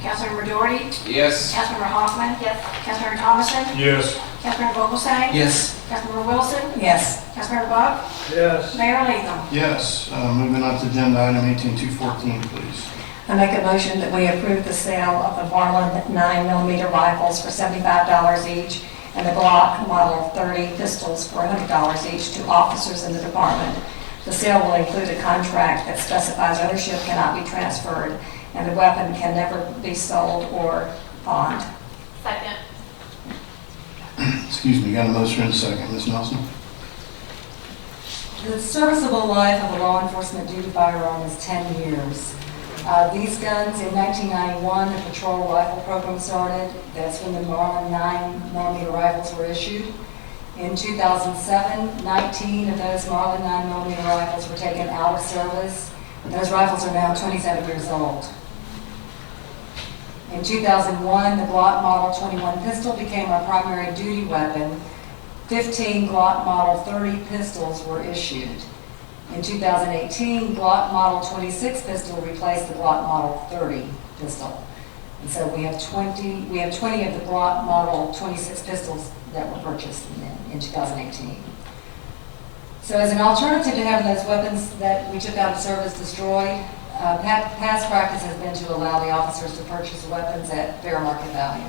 Councilmember Doherty? Yes. Councilmember Hoffman? Yes. Councilmember Thomason? Yes. Councilmember Vogelsang? Yes. Councilmember Wilson? Yes. Councilmember Buck? Yes. Mayor Latham? Yes, moving on to agenda item 18214, please. I make a motion that we approve the sale of the Marlin 9mm rifles for $75 each and the Glock Model 30 pistols for $100 each to officers in the department. The sale will include a contract that specifies ownership cannot be transferred and the weapon can never be sold or pawned. Second. Excuse me, got a motion and a second. Ms. Nelson? The serviceable life of a law enforcement duty firearm is 10 years. These guns, in 1991, the patrol rifle program started. That's when the Marlin 9mm rifles were issued. In 2007, 19 of those Marlin 9mm rifles were taken out of service. Those rifles are now 27 years old. In 2001, the Glock Model 21 pistol became our primary duty weapon. 15 Glock Model 30 pistols were issued. In 2018, Glock Model 26 pistol replaced the Glock Model 30 pistol. And so we have 20 of the Glock Model 26 pistols that were purchased in 2018. So as an alternative to having those weapons that we took out of service destroyed, past practice has been to allow the officers to purchase weapons at fair market value.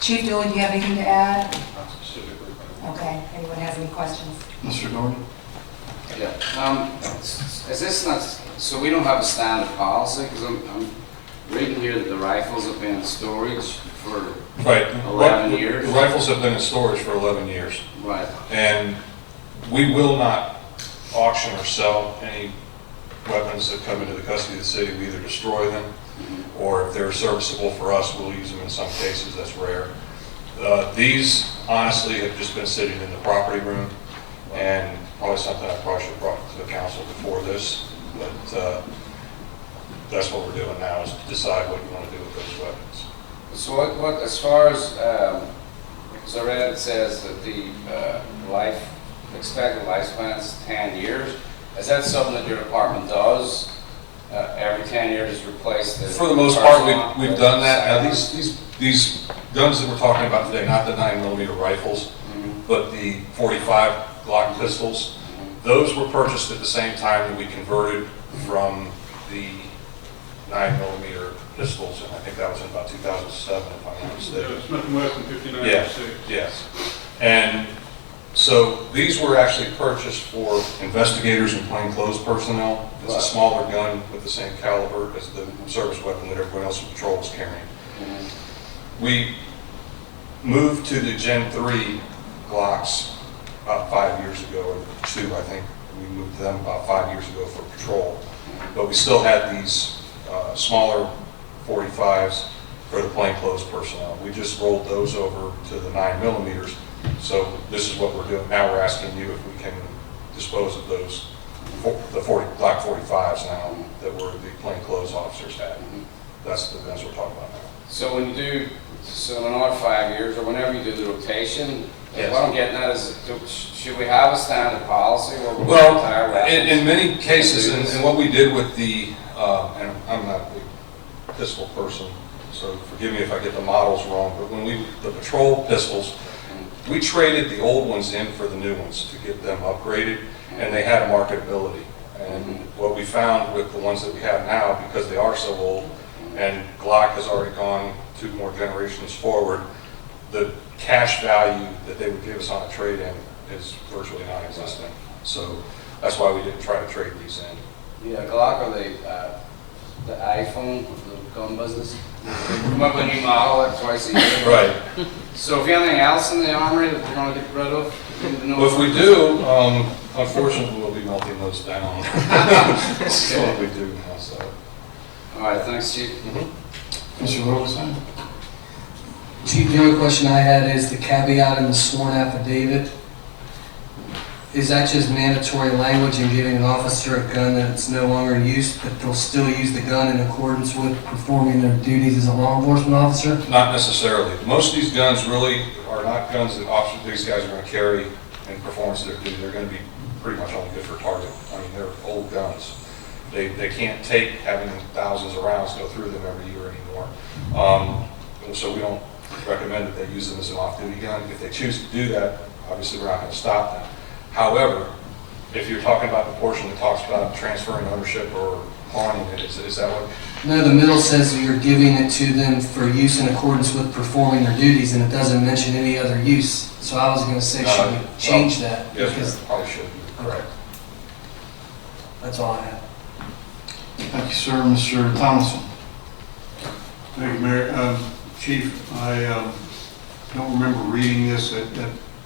Chief Dooley, do you have anything to add? Not specifically. Okay, anyone has any questions? Mr. Doherty? Yeah, is this not, so we don't have a standard policy? Because I'm reading here that the rifles have been in storage for Right. 11 years. The rifles have been in storage for 11 years. Right. And we will not auction or sell any weapons that come into the custody of the city. We either destroy them, or if they're serviceable for us, we'll use them in some cases. That's rare. These honestly have just been sitting in the property room, and probably something I probably should have brought to the council before this, but that's what we're doing now, is to decide what you want to do with those weapons. So what as far as, because I read it says that the expected lifespan is 10 years. Is that something that your department does? Every 10 years is replaced? For the most part, we've done that. Now, these guns that we're talking about today, not the 9mm rifles, but the 45 Glock pistols, those were purchased at the same time that we converted from the 9mm pistols, and I think that was in about 2007, if I'm not mistaken. It's nothing less than 59 Yeah, yes. And so these were actually purchased for investigators and plainclothes personnel. It's a smaller gun with the same caliber as the service weapon that everyone else in patrol was carrying. We moved to the Gen 3 Glocks about 5 years ago, or 2, I think. We moved to them about 5 years ago for patrol. But we still had these smaller 45s for the plainclothes personnel. We just rolled those over to the 9mm. So this is what we're doing. Now we're asking you if we can dispose of those, the Glock 45s now that were the plainclothes officers had. That's the guns we're talking about now. So when you do, so in another 5 years, or whenever you do the rotation, Yes. what I'm getting at is, should we have a standard policy where we Well, retire weapons? in many cases, and what we did with the, and I'm not a pistol person, so forgive me if I get the models wrong, but when the patrol pistols, we traded the old ones in for the new ones to get them upgraded, and they had a marketability. And what we found with the ones that we have now, because they are so old, and Glock has already gone 2 more generations forward, the cash value that they would give us on a trade-in is virtually non-existent. So that's why we didn't try to trade these in. Yeah, Glock or the iPhone, the gun business. Remember the new model at twice a year? Right. So if you have anything else in the armory that you're going to get rid of? Well, if we do, unfortunately, we'll be melting those down. That's what we do now, so. All right, thanks, Chief. Mr. Rosenstein? Chief, the only question I had is the caveat in the sworn affidavit. Is that just mandatory language in giving an officer a gun that it's no longer in use, but they'll still use the gun in accordance with performing their duties as a law enforcement officer? Not necessarily. Most of these guns really are not guns that these guys are going to carry in performance of their duty. They're going to be pretty much only good for target. I mean, they're old guns. They can't take having thousands of rounds go through them every year anymore. So we don't recommend that they use them as an off-duty gun. If they choose to do that, obviously we're not going to stop them. However, if you're talking about the portion that talks about transferring ownership or pawning it, is that what? No, the middle says that you're giving it to them for use in accordance with performing their duties, and it doesn't mention any other use. So I was going to say, should we change that? Yes, Because- probably should. Correct. That's all I have. Thank you, sir. Mr. Thomason? Thank you, Mayor. Chief, I don't remember reading this at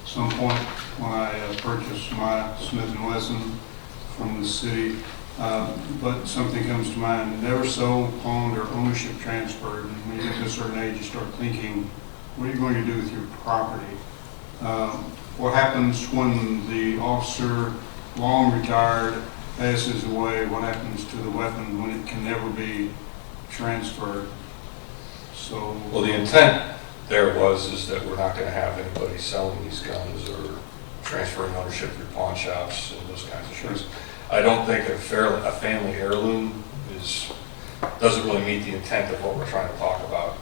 some point when I purchased my Smith & Wesson from the city, but something comes to mind. Never sold, pawned, or ownership transferred. And when you get to a certain age, you start thinking, what are you going to do with your property? What happens when the officer, long retired, passes away? What happens to the weapon when it can never be transferred? So, Well, the intent there is that we're not going to have anybody selling these guns or transferring ownership through pawn shops and those kinds of things. I don't think a family heirloom is doesn't really meet the intent of what we're trying to talk about.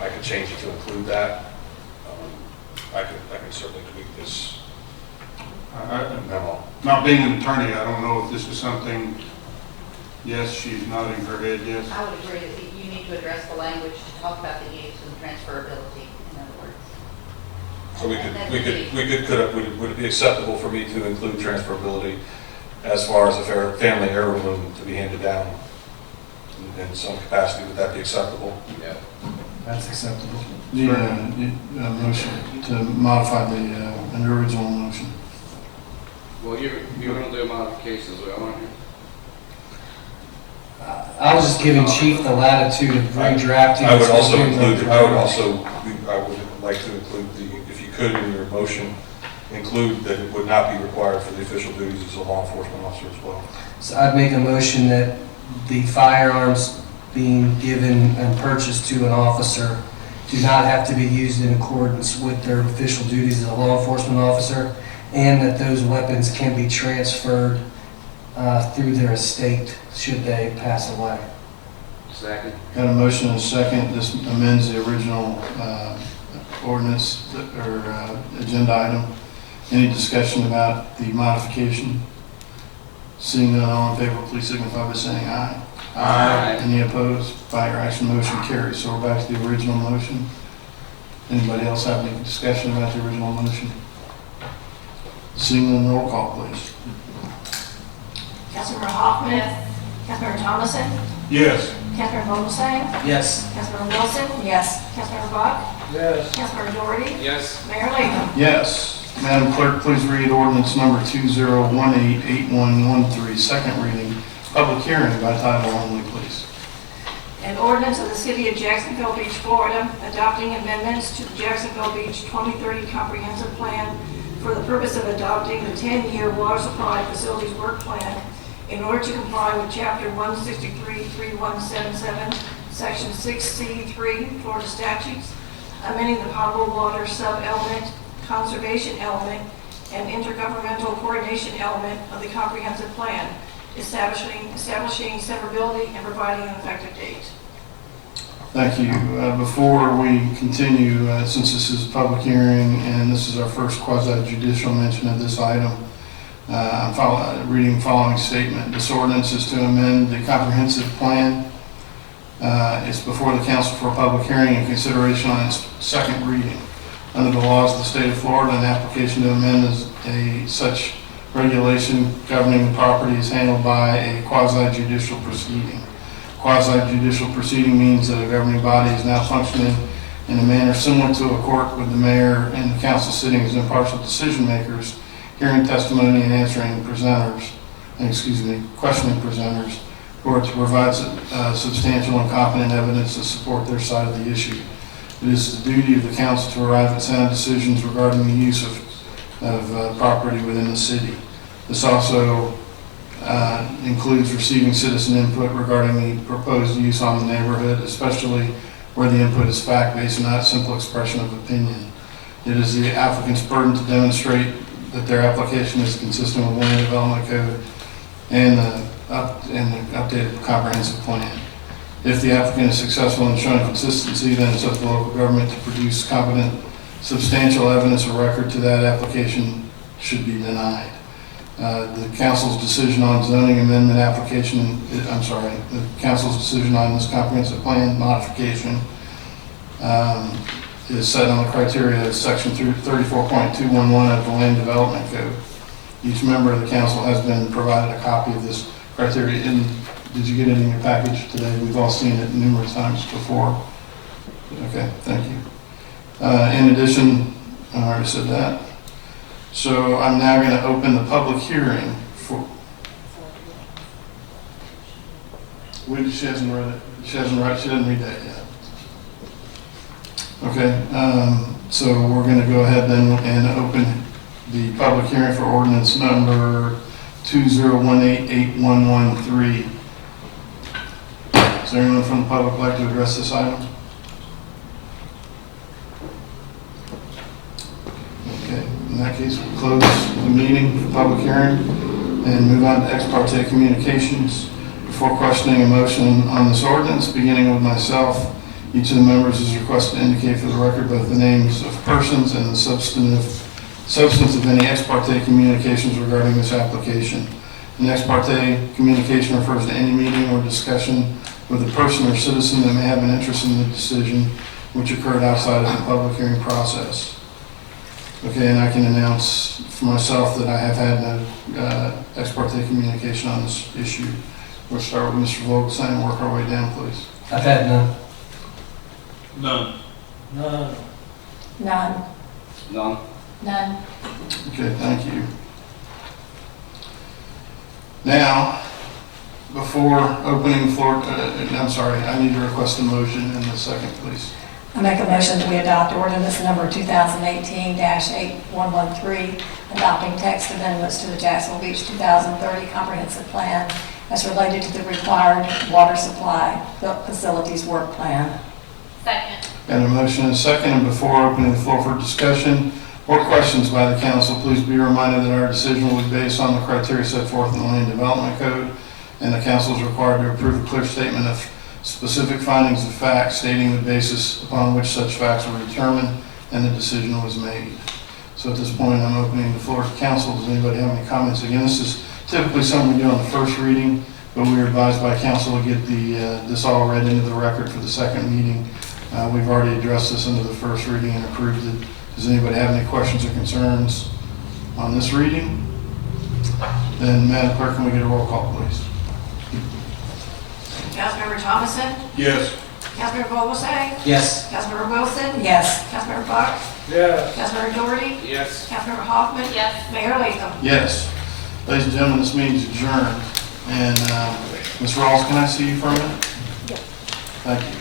I could change it to include that. I can certainly tweak this memo. Not being an attorney, I don't know if this is something, yes, she's nodding her head, yes. I would agree that you need to address the language to talk about the use and transferability, in other words. So would it be acceptable for me to include transferability as far as a family heirloom to be handed down in some capacity? Would that be acceptable? Yeah. That's acceptable. Need a motion to modify an original motion. Well, you're gonna do modifications, aren't you? I was just giving Chief the latitude of redrafting. I would also like to include if you could in your motion, include that it would not be required for the official duties as a law enforcement officer as well. So I'd make a motion that the firearms being given and purchased to an officer do not have to be used in accordance with their official duties as a law enforcement officer, and that those weapons can be transferred through their estate should they pass away. Second. Got a motion and a second. This amends the original ordinance or agenda item. Any discussion about the modification? Seeing none, all in favor, please signify by saying aye. Aye. Any opposed? By your action, motion carries. So we're back to the original motion. Anybody else have any discussion about the original motion? Seeing none, roll call, please. Councilmember Hoffman? Yes. Councilmember Thomason? Yes. Councilmember Vogelsang? Yes. Councilmember Wilson? Yes. Councilmember Buck? Yes. Councilmember Doherty? Yes. Mayor Lehman? Yes. Madam Clerk, please read ordinance number 2018-8113, second reading, public hearing by title only, please. An ordinance of the City of Jacksonville Beach, Florida, adopting amendments to the Jacksonville Beach 2030 Comprehensive Plan for the purpose of adopting the 10-year water supply facilities work plan in order to comply with Chapter 163-3177, Section 6C3 Florida statutes, amending the potable water sub-element, conservation element, and intergovernmental coordination element of the comprehensive plan, establishing severability and providing an effective date. Thank you. Before we continue, since this is a public hearing and this is our first quasi-judicial mention of this item, I'm reading the following statement. This ordinance is to amend the comprehensive plan. It's before the council for a public hearing and consideration on its second reading. Under the laws of the state of Florida, an application to amend such regulation governing the property is handled by a quasi-judicial proceeding. Quasi-judicial proceeding means that a governing body is now functioning in a manner similar to a court with the mayor and the council sitting as impartial decision makers, hearing testimony and answering questioning presenters, who are to provide substantial and competent evidence to support their side of the issue. It is the duty of the council to arrive at sound decisions regarding the use of property within the city. This also includes receiving citizen input regarding the proposed use on the neighborhood, especially where the input is fact-based and not simple expression of opinion. It is the applicant's burden to demonstrate that their application is consistent with land development code and the updated comprehensive plan. If the applicant is successful in showing consistency, then it's up to the local government to produce competent, substantial evidence or record to that application should be denied. The council's decision on zoning amendment application, the council's decision on this comprehensive plan modification is set on the criteria of section 34.211 of the Land Development Code. Each member of the council has been provided a copy of this criteria. Did you get it in your package today? We've all seen it numerous times before. Okay, thank you. In addition, I already said that. So I'm now going to open the public hearing for. She hasn't read it. She didn't read that yet. Okay, so we're going to go ahead then and open the public hearing for ordinance number 2018-8113. Is there anyone from the public like to address this item? Okay, in that case, we'll close the meeting for public hearing and move on to ex parte communications. Before questioning a motion on this ordinance, beginning with myself, each of the members is requested to indicate for the record both the names of persons and the substance of any ex parte communications regarding this application. An ex parte communication refers to any meeting or discussion with a person or citizen that may have an interest in the decision which occurred outside of the public hearing process. Okay, and I can announce for myself that I have had no ex parte communication on this issue. We'll start with Mr. Vogelsang and work our way down, please. I've had none. None. None. None. None. Okay, thank you. Now, before opening the floor, I'm sorry, I need to request a motion in a second, please. I make a motion that we adopt ordinance number 2018-8113, adopting text amendments to the Jacksonville Beach 2030 comprehensive plan as related to the required water supply facilities work plan. Second. Got a motion and a second, and before opening the floor for discussion or questions by the council, please be reminded that our decision will be based on the criteria set forth in the Land Development Code, and the council is required to approve a clear statement of specific findings of fact stating the basis upon which such facts were determined and the decision was made. So at this point, I'm opening the floor to council. Does anybody have any comments? Again, this is typically something we do on the first reading, but we were advised by council to get this all read into the record for the second meeting. We've already addressed this into the first reading and approved it. Does anybody have any questions or concerns on this reading? Then, Madam Clerk, can we get a roll call, please? Councilmember Thomason? Yes. Councilmember Vogelsang? Yes. Councilmember Wilson? Yes. Councilmember Fox? Yes. Councilmember Doherty? Yes. Councilmember Hoffman? Yes. Mayor Latham? Yes. Ladies and gentlemen, this meeting is adjourned. And Ms. Rawls, can I see you for a minute? Yes. Thank you.